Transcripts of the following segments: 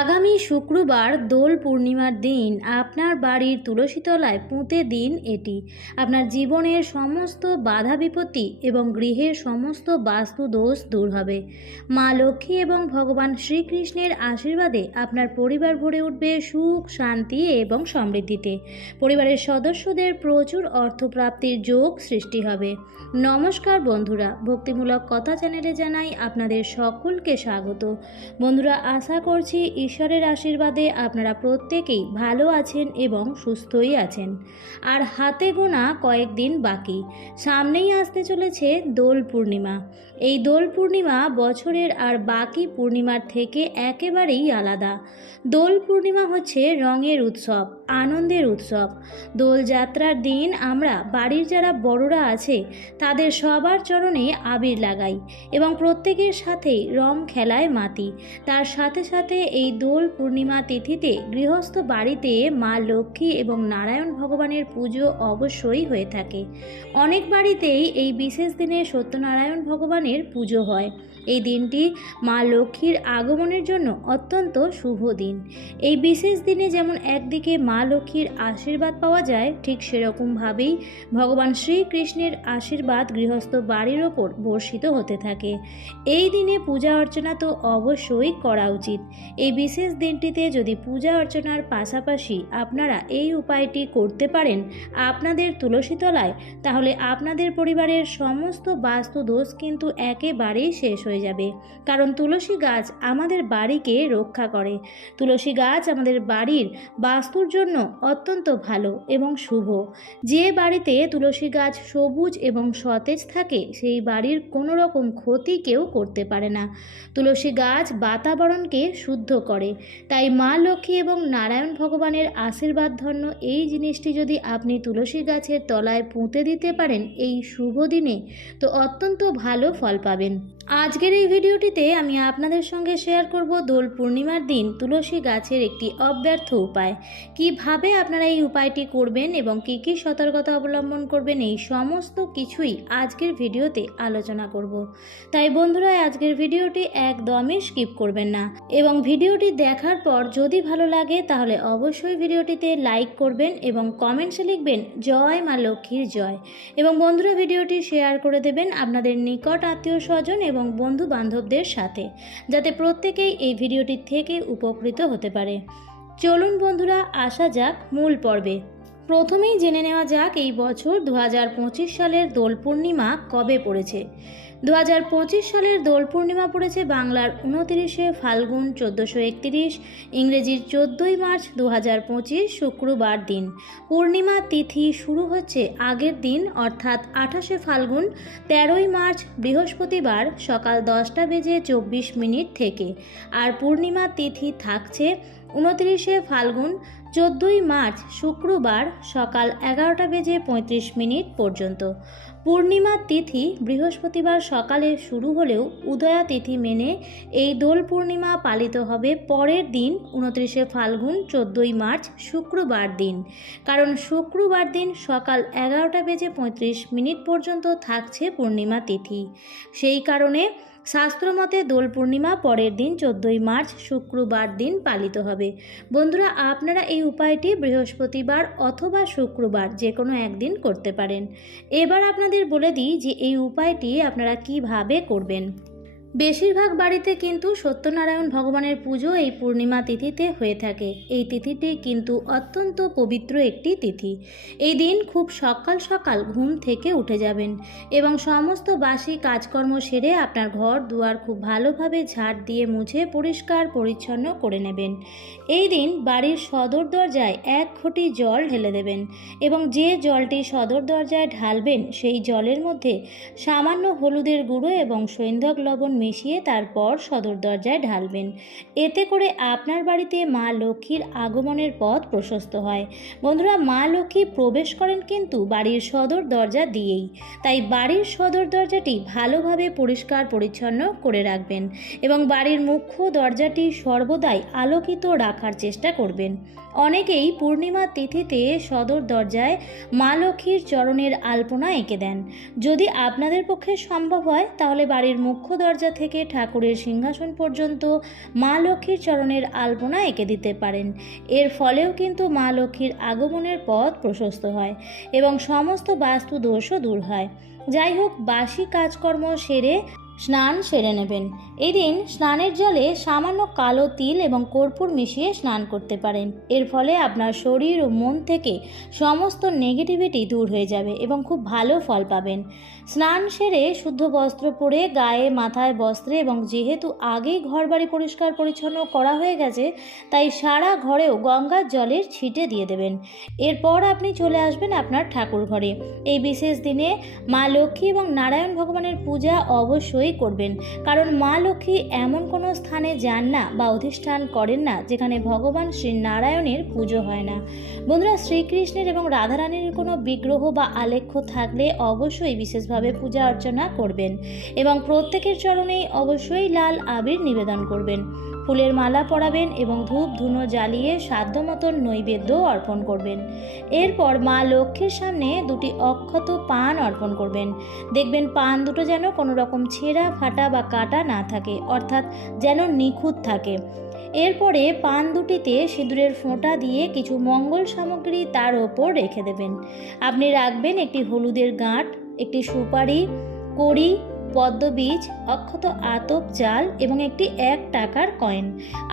আগামী শুক্রবার দোল পূর্ণিমার দিন আপনার বাড়ির তুলসী তলায় পুঁতে দিন এটি। আপনার জীবনের সমস্ত বাধা বিপত্তি এবং গৃহের সমস্ত বাস্তু দোষ দূর হবে। মা লক্ষ্মী এবং ভগবান শ্রীকৃষ্ণের আশীর্বাদে আপনার পরিবার ভরে উঠবে সুখ, শান্তি এবং সমৃদ্ধিতে। পরিবারের সদস্যদের প্রচুর অর্থপ্রাপ্তির যোগ সৃষ্টি হবে। নমস্কার বন্ধুরা, ভক্তিমূলক কথা চ্যানেলে জানাই আপনাদের সকলকে স্বাগত। বন্ধুরা, আশা করছি ঈশ্বরের আশীর্বাদে আপনারা প্রত্যেকেই ভালো আছেন এবং সুস্থই আছেন। আর হাতে গোনা কয়েকদিন বাকি, সামনেই আসতে চলেছে দোল পূর্ণিমা। এই দোল পূর্ণিমা বছরের আর বাকি পূর্ণিমার থেকে একেবারেই আলাদা। দোল পূর্ণিমা হচ্ছে রঙের উৎসব, আনন্দের উৎসব। দোলযাত্রার দিন আমরা বাড়ির যারা বড়রা আছে তাদের সবার চরণে আবির লাগাই এবং প্রত্যেকের সাথেই রং খেলায় মাতি। তার সাথে সাথে এই দোল পূর্ণিমা তিথিতে গৃহস্থ বাড়িতে মা লক্ষ্মী এবং নারায়ণ ভগবানের পুজো অবশ্যই হয়ে থাকে। অনেক বাড়িতেই এই বিশেষ দিনে সত্যনারায়ণ ভগবানের পুজো হয়। এই দিনটি মা লক্ষ্মীর আগমনের জন্য অত্যন্ত শুভ দিন। এই বিশেষ দিনে যেমন একদিকে মা লক্ষ্মীর আশীর্বাদ পাওয়া যায়, ঠিক সেরকমভাবেই ভগবান শ্রীকৃষ্ণের আশীর্বাদ গৃহস্থ বাড়ির ওপর বর্ষিত হতে থাকে। এই দিনে পূজা অর্চনা তো অবশ্যই করা উচিত। এই বিশেষ দিনটিতে যদি পূজা অর্চনার পাশাপাশি আপনারা এই উপায়টি করতে পারেন আপনাদের তুলসী তলায়, তাহলে আপনাদের পরিবারের সমস্ত বাস্তু দোষ কিন্তু একেবারেই শেষ হয়ে যাবে। কারণ তুলসী গাছ আমাদের বাড়িকে রক্ষা করে। তুলসী গাছ আমাদের বাড়ির বাস্তুর জন্য অত্যন্ত ভালো এবং শুভ। যে বাড়িতে তুলসী গাছ সবুজ এবং সতেজ থাকে সেই বাড়ির কোনো রকম ক্ষতি কেউ করতে পারে না। তুলসী গাছ বাতাবরণকে শুদ্ধ করে। তাই মা লক্ষ্মী এবং নারায়ণ ভগবানের আশীর্বাদ ধন্য এই জিনিসটি যদি আপনি তুলসী গাছের তলায় পুঁতে দিতে পারেন এই শুভ দিনে, তো অত্যন্ত ভালো ফল পাবেন। আজকের এই ভিডিওটিতে আমি আপনাদের সঙ্গে শেয়ার করব দোল পূর্ণিমার দিন তুলসী গাছের একটি অব্যর্থ উপায়। কিভাবে আপনারা এই উপায়টি করবেন এবং কী কী সতর্কতা অবলম্বন করবেন, এই সমস্ত কিছুই আজকের ভিডিওতে আলোচনা করব। তাই বন্ধুরা, আজকের ভিডিওটি একদমই স্কিপ করবেন না এবং ভিডিওটি দেখার পর যদি ভালো লাগে তাহলে অবশ্যই ভিডিওটিতে লাইক করবেন এবং কমেন্টসে লিখবেন জয় মা লক্ষ্মীর জয়। এবং বন্ধুরা, ভিডিওটি শেয়ার করে দেবেন আপনাদের নিকট আত্মীয় স্বজন এবং বন্ধু বান্ধবদের সাথে, যাতে প্রত্যেকেই এই ভিডিওটি থেকে উপকৃত হতে পারে। চলুন বন্ধুরা, আসা যাক মূল পর্বে। প্রথমেই জেনে নেওয়া যাক এই বছর 2025 সালের দোল পূর্ণিমা কবে পড়েছে। 2025 সালের দোল পূর্ণিমা পড়েছে বাংলার 29শে ফাল্গুন 1431, ইংরেজির 14ই মার্চ 2025 শুক্রবার দিন। পূর্ণিমা তিথি শুরু হচ্ছে আগের দিন অর্থাৎ 28শে ফাল্গুন 13ই মার্চ বৃহস্পতিবার সকাল 10:24 থেকে। আর পূর্ণিমা তিথি থাকছে 29শে ফাল্গুন 14ই মার্চ শুক্রবার সকাল 11:35 পর্যন্ত। পূর্ণিমা তিথি বৃহস্পতিবার সকালে শুরু হলেও উদয়া তিথি মেনে এই দোল পূর্ণিমা পালিত হবে পরের দিন 29শে ফাল্গুন 14ই মার্চ শুক্রবার দিন। কারণ শুক্রবার দিন সকাল 11:35 পর্যন্ত থাকছে পূর্ণিমা তিথি। সেই কারণে শাস্ত্রমতে দোল পূর্ণিমা পরের দিন 14ই মার্চ শুক্রবার দিন পালিত হবে। বন্ধুরা, আপনারা এই উপায়টি বৃহস্পতিবার অথবা শুক্রবার যে কোনো একদিন করতে পারেন। এবার আপনাদের বলে দিই যে এই উপায়টি আপনারা কিভাবে করবেন। বেশিরভাগ বাড়িতে কিন্তু সত্যনারায়ণ ভগবানের পুজো এই পূর্ণিমা তিথিতে হয়ে থাকে। এই তিথিটি কিন্তু অত্যন্ত পবিত্র একটি তিথি। এই দিন খুব সকাল সকাল ঘুম থেকে উঠে যাবেন এবং সমস্ত বাসি কাজকর্ম সেরে আপনার ঘর দুয়ার খুব ভালোভাবে ঝাড় দিয়ে মুছে পরিষ্কার পরিচ্ছন্ন করে নেবেন। এই দিন বাড়ির সদর দরজায় 1 ঘটি জল ঢেলে দেবেন এবং যে জলটি সদর দরজায় ঢালবেন সেই জলের মধ্যে সামান্য হলুদের গুঁড়ো এবং সৈন্ধব লবণ মিশিয়ে তারপর সদর দরজায় ঢালবেন। এতে করে আপনার বাড়িতে মা লক্ষ্মীর আগমনের পথ প্রশস্ত হয়। বন্ধুরা, মা লক্ষ্মী প্রবেশ করেন কিন্তু বাড়ির সদর দরজা দিয়েই। তাই বাড়ির সদর দরজাটি ভালোভাবে পরিষ্কার পরিচ্ছন্ন করে রাখবেন এবং বাড়ির মুখ্য দরজাটি সর্বদাই আলোকিত রাখার চেষ্টা করবেন। অনেকেই পূর্ণিমা তিথিতে সদর দরজায় মা লক্ষ্মীর চরণের আলপনা এঁকে দেন। যদি আপনাদের পক্ষে সম্ভব হয় তাহলে বাড়ির মুখ্য দরজা দরজা থেকে ঠাকুরের সিংহাসন পর্যন্ত মা লক্ষ্মীর চরণের আলপনা এঁকে দিতে পারেন। এর ফলেও কিন্তু মা লক্ষ্মীর আগমনের পথ প্রশস্ত হয় এবং সমস্ত বাস্তু দোষও দূর হয়। যাই হোক, বাসি কাজকর্ম সেরে স্নান সেরে নেবেন। এদিন স্নানের জলে সামান্য কালো তিল এবং কর্পূর মিশিয়ে স্নান করতে পারেন। এর ফলে আপনার শরীর ও মন থেকে সমস্ত নেগেটিভিটি দূর হয়ে যাবে এবং খুব ভালো ফল পাবেন। স্নান সেরে শুদ্ধ বস্ত্র পরে গায়ে মাথায় বস্ত্রে এবং যেহেতু আগেই ঘরবাড়ি পরিষ্কার পরিচ্ছন্ন করা হয়ে গেছে, তাই সারা ঘরেও গঙ্গার জলের ছিটে দিয়ে দেবেন। এরপর আপনি চলে আসবেন আপনার ঠাকুর ঘরে। এই বিশেষ দিনে মা লক্ষ্মী এবং নারায়ণ ভগবানের পূজা অবশ্যই করবেন, কারণ মা লক্ষ্মী এমন কোনো স্থানে যান না বা অধিষ্ঠান করেন না যেখানে ভগবান শ্রী নারায়ণের পুজো হয় না। বন্ধুরা, শ্রীকৃষ্ণের এবং রাধারানীর কোনো বিগ্রহ বা আলেখ্য থাকলে অবশ্যই বিশেষভাবে পূজা অর্চনা করবেন এবং প্রত্যেকের চরণেই অবশ্যই লাল আবির নিবেদন করবেন। ফুলের মালা পরাবেন এবং ধূপ ধুনো জ্বালিয়ে সাধ্য মতন নৈবেদ্য অর্পণ করবেন। এরপর মা লক্ষ্মীর সামনে দুটি অক্ষত পান অর্পণ করবেন। দেখবেন পান দুটো যেন কোনো রকম ছেঁড়া ফাটা বা কাটা না থাকে, অর্থাৎ যেন নিখুঁত থাকে। এরপরে পান দুটিতে সিঁদুরের ফোঁটা দিয়ে কিছু মঙ্গল সামগ্রী তার ওপর রেখে দেবেন। আপনি রাখবেন একটি হলুদের গাঁট, একটি সুপারি, কড়ি, পদ্মবীজ, অক্ষত আতপ চাল এবং একটি 1 টাকার কয়েন,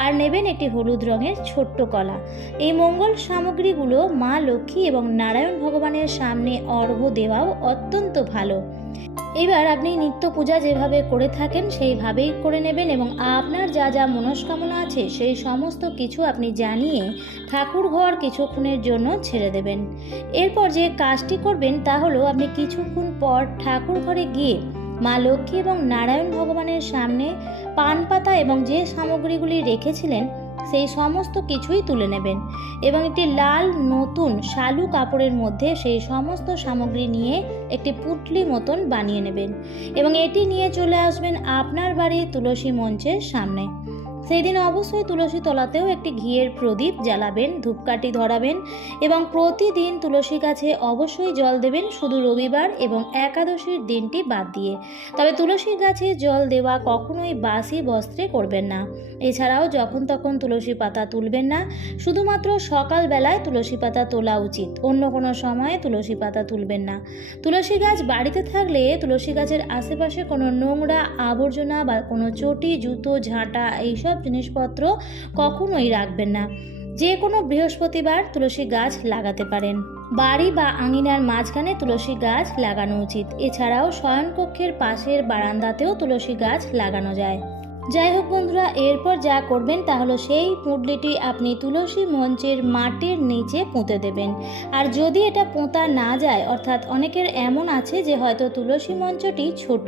আর নেবেন একটি হলুদ রঙের ছোট্ট কলা। এই মঙ্গল সামগ্রীগুলো মা লক্ষ্মী এবং নারায়ণ ভগবানের সামনে অর্ঘ্য দেওয়াও অত্যন্ত ভালো। এবার আপনি নিত্য পূজা যেভাবে করে থাকেন সেইভাবেই করে নেবেন এবং আপনার যা যা মনস্কামনা আছে সেই সমস্ত কিছু আপনি জানিয়ে ঠাকুর ঘর কিছুক্ষণের জন্য ছেড়ে দেবেন। এরপর যে কাজটি করবেন তা হলো, আপনি কিছুক্ষণ পর ঠাকুর ঘরে গিয়ে মা লক্ষ্মী এবং নারায়ণ ভগবানের সামনে পান পাতা এবং যে সামগ্রীগুলি রেখেছিলেন সেই সমস্ত কিছুই তুলে নেবেন এবং একটি লাল নতুন শালু কাপড়ের মধ্যে সেই সমস্ত সামগ্রী নিয়ে একটি পুঁটলি মতন বানিয়ে নেবেন এবং এটি নিয়ে চলে আসবেন আপনার বাড়ির তুলসী মঞ্চের সামনে। সেই দিন অবশ্যই তুলসী তলাতেও একটি ঘিয়ের প্রদীপ জ্বালাবেন, ধূপকাঠি ধরাবেন এবং প্রতিদিন তুলসী গাছে অবশ্যই জল দেবেন, শুধু রবিবার এবং একাদশীর দিনটি বাদ দিয়ে। তবে তুলসী গাছে জল দেওয়া কখনোই বাসি বস্ত্রে করবেন না। এছাড়াও যখন তখন তুলসী পাতা তুলবেন না, শুধুমাত্র সকালবেলায় তুলসী পাতা তোলা উচিত, অন্য কোনো সময়ে তুলসী পাতা তুলবেন না। তুলসী গাছ বাড়িতে থাকলে তুলসী গাছের আশেপাশে কোনো নোংরা আবর্জনা বা কোনো চটি, জুতো, ঝাঁটা এইসব জিনিসপত্র কখনোই রাখবেন না। যে কোনো বৃহস্পতিবার তুলসী গাছ লাগাতে পারেন। বাড়ি বা আঙিনার মাঝখানে তুলসী গাছ লাগানো উচিত। এছাড়াও শয়নকক্ষের পাশের বারান্দাতেও তুলসী গাছ লাগানো যায়। যাই হোক বন্ধুরা, এরপর যা করবেন তা হলো সেই পুঁটলিটি আপনি তুলসী মঞ্চের মাটির নিচে পুঁতে দেবেন। আর যদি এটা পোঁতা না যায়, অর্থাৎ অনেকের এমন আছে যে হয়তো তুলসী মঞ্চটি ছোট,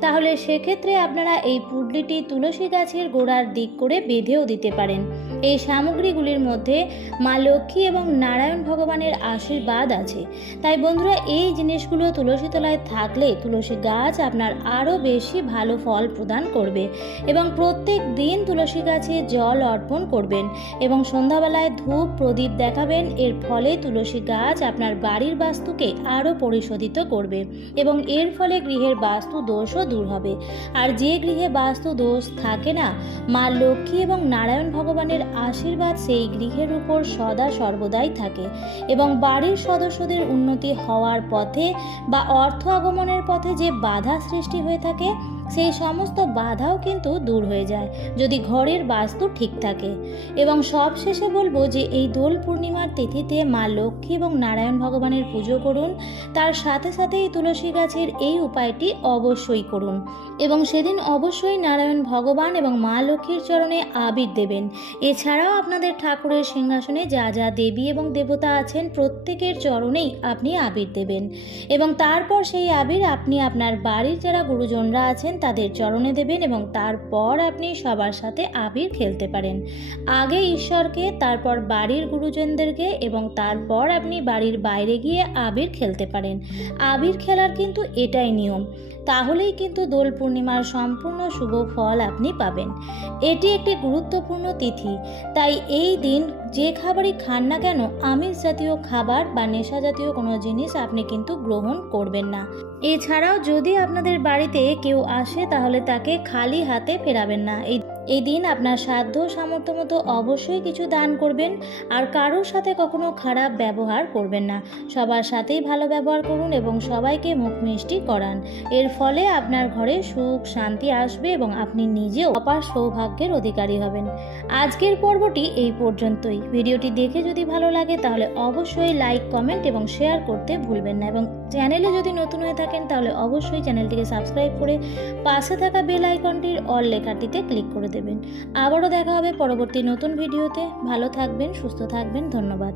তাহলে সেক্ষেত্রে আপনারা এই পুঁটলিটি তুলসী গাছের গোড়ার দিক করে বেঁধেও দিতে পারেন। এই সামগ্রীগুলির মধ্যে মা লক্ষ্মী এবং নারায়ণ ভগবানের আশীর্বাদ আছে। তাই বন্ধুরা, এই জিনিসগুলো তুলসী তলায় থাকলে তুলসী গাছ আপনার আরও বেশি ভালো ফল প্রদান করবে এবং প্রত্যেক দিন তুলসী গাছে জল অর্পণ করবেন এবং সন্ধ্যাবেলায় ধূপ প্রদীপ দেখাবেন। এর ফলে তুলসী গাছ আপনার বাড়ির বাস্তুকে আরও পরিশোধিত করবে এবং এর ফলে গৃহের বাস্তু দোষও দূর হবে। আর যে গৃহে বাস্তু দোষ থাকে না, মা লক্ষ্মী এবং নারায়ণ ভগবানের আশীর্বাদ সেই গৃহের উপর সদা সর্বদাই থাকে এবং বাড়ির সদস্যদের উন্নতি হওয়ার পথে বা অর্থ আগমনের পথে যে বাধা সৃষ্টি হয়ে থাকে সেই সমস্ত বাধাও কিন্তু দূর হয়ে যায় যদি ঘরের বাস্তু ঠিক থাকে। এবং সবশেষে বলবো যে এই দোল পূর্ণিমার তিথিতে মা লক্ষ্মী এবং নারায়ণ ভগবানের পুজো করুন, তার সাথে সাথে এই তুলসী গাছের এই উপায়টি অবশ্যই করুন এবং সেদিন অবশ্যই নারায়ণ ভগবান এবং মা লক্ষ্মীর চরণে আবির দেবেন। এছাড়াও আপনাদের ঠাকুরের সিংহাসনে যা যা দেবী এবং দেবতা আছেন প্রত্যেকের চরণেই আপনি আবির দেবেন এবং তারপর সেই আবির আপনি আপনার বাড়ির যারা গুরুজনরা আছেন তাদের চরণে দেবেন এবং তারপর আপনি সবার সাথে আবির খেলতে পারেন। আগে ঈশ্বরকে, তারপর বাড়ির গুরুজনদেরকে এবং তারপর আপনি বাড়ির বাইরে গিয়ে আবির খেলতে পারেন। আবির খেলার কিন্তু এটাই নিয়ম। তাহলেই কিন্তু দোল পূর্ণিমার সম্পূর্ণ শুভ ফল আপনি পাবেন। এটি একটি গুরুত্বপূর্ণ তিথি, তাই এই দিন যে খাবারই খান না কেন আমিষ জাতীয় খাবার বা নেশা জাতীয় কোনো জিনিস আপনি কিন্তু গ্রহণ করবেন না। এছাড়াও যদি আপনাদের বাড়িতে কেউ আসে তাহলে তাকে খালি হাতে ফেরাবেন না। এই দিন আপনার সাধ্য সামর্থ্য মতো অবশ্যই কিছু দান করবেন, আর কারোর সাথে কখনো খারাপ ব্যবহার করবেন না। সবার সাথেই ভালো ব্যবহার করুন এবং সবাইকে মুখ মিষ্টি করান। এর ফলে আপনার ঘরে সুখ শান্তি আসবে এবং আপনি নিজেও অপার সৌভাগ্যের অধিকারী হবেন। আজকের পর্বটি এই পর্যন্তই। ভিডিওটি দেখে যদি ভালো লাগে তাহলে অবশ্যই লাইক, কমেন্ট এবং শেয়ার করতে ভুলবেন না, এবং চ্যানেলে যদি নতুন হয়ে থাকেন তাহলে অবশ্যই চ্যানেলটিকে সাবস্ক্রাইব করে পাশে থাকা বেল আইকনটির অল লেখাটিতে ক্লিক করে দেবেন। আবারও দেখা হবে পরবর্তী নতুন ভিডিওতে। ভালো থাকবেন, সুস্থ থাকবেন। ধন্যবাদ।